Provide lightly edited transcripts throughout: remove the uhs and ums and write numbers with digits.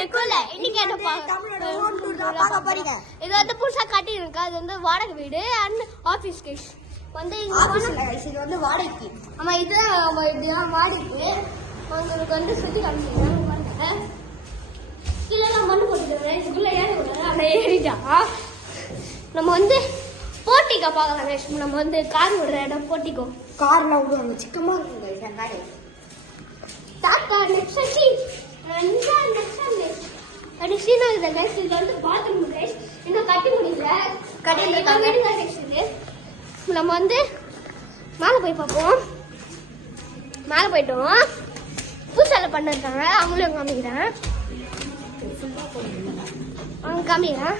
வீட்டுக்குள்ள இன்னைக்கு என்ன பார்க்க போறீங்க? இது வந்து புதுசா கட்டி இருக்கு. அது வந்து வாடகை வீடு அண்ட் ஆபீஸ் கேஸ் வந்து இது வந்து வாடகைக்கு. ஆமா இது இதுதான் வாடகைக்கு. உங்களுக்கு வந்து சுத்தி காமிச்சிருக்கேன் பாருங்க. கீழே நான் மண்ணு போட்டுக்கிறேன். இதுக்குள்ள ஏறி விடுறேன். அப்படியே ஏறிட்டா நம்ம வந்து போட்டிக்கா பார்க்கலாம். நம்ம வந்து கார் விடுற இடம் போட்டிக்கோ. கார்லாம் விடுவாங்க. சிக்கமா இருக்குங்க காரு. தாத்தா நெக்ஸ்ட் கடைசியா இந்த கைஸ் இது வந்து பாத்ரூம் கைஸ். இன்னும் கட்டி முடியல. கடையில வீடுங்க செக்ஷன். நம்ம வந்து மேலே போய் பார்ப்போம். மேலே போயிட்டோம். பூசால பண்ணிருக்காங்க. அவங்களும் காமிக்கிறேன். அவங்க காமிக்கிறேன்.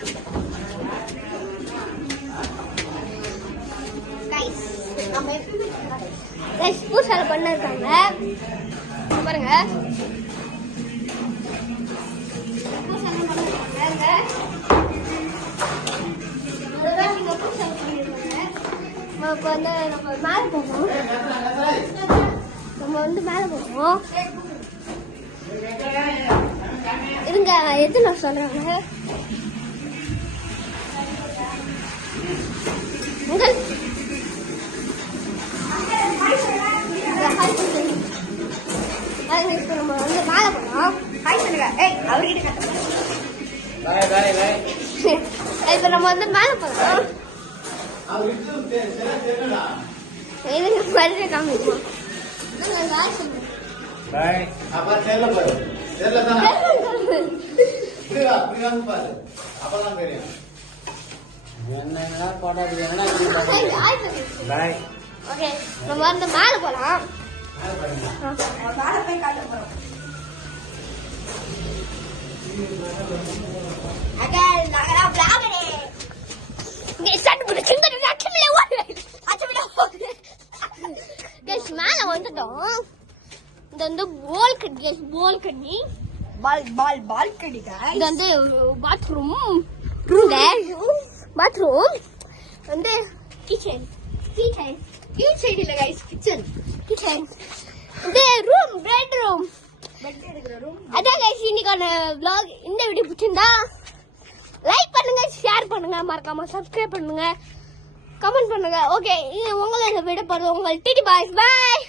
பூசால பண்ணிருக்காங்க பாருங்க. இப்போ வந்து நம்ம மேலே போவோம். இருங்க எது நான் சொல்றாங்க. இப்போ நம்ம வந்து மேலே போகலாம். இப்போ நம்ம வந்து மேலே போகலாம். காமிப்போம். நம்ம வந்து மேலே போகலாம். மேல வந்துட்டோம். இது வந்து பால்கனி இது வந்து பாத்ரூம் வந்து கிச்சன் இல்ல கைஸ் கிச்சன் இது ரூம் பெட்ரூம் அதான் கைஸ் இன்னைக்கான vlog. இந்த வீடியோ பிடிச்சிருந்தா லைக் பண்ணுங்க, ஷேர் பண்ணுங்க, மறக்காம சப்ஸ்கிரைப் பண்ணுங்க, கமெண்ட் பண்ணுங்க. ஓகே, உங்களை விட போறது உங்கள் டிடி பாய்ஸ். பாய்.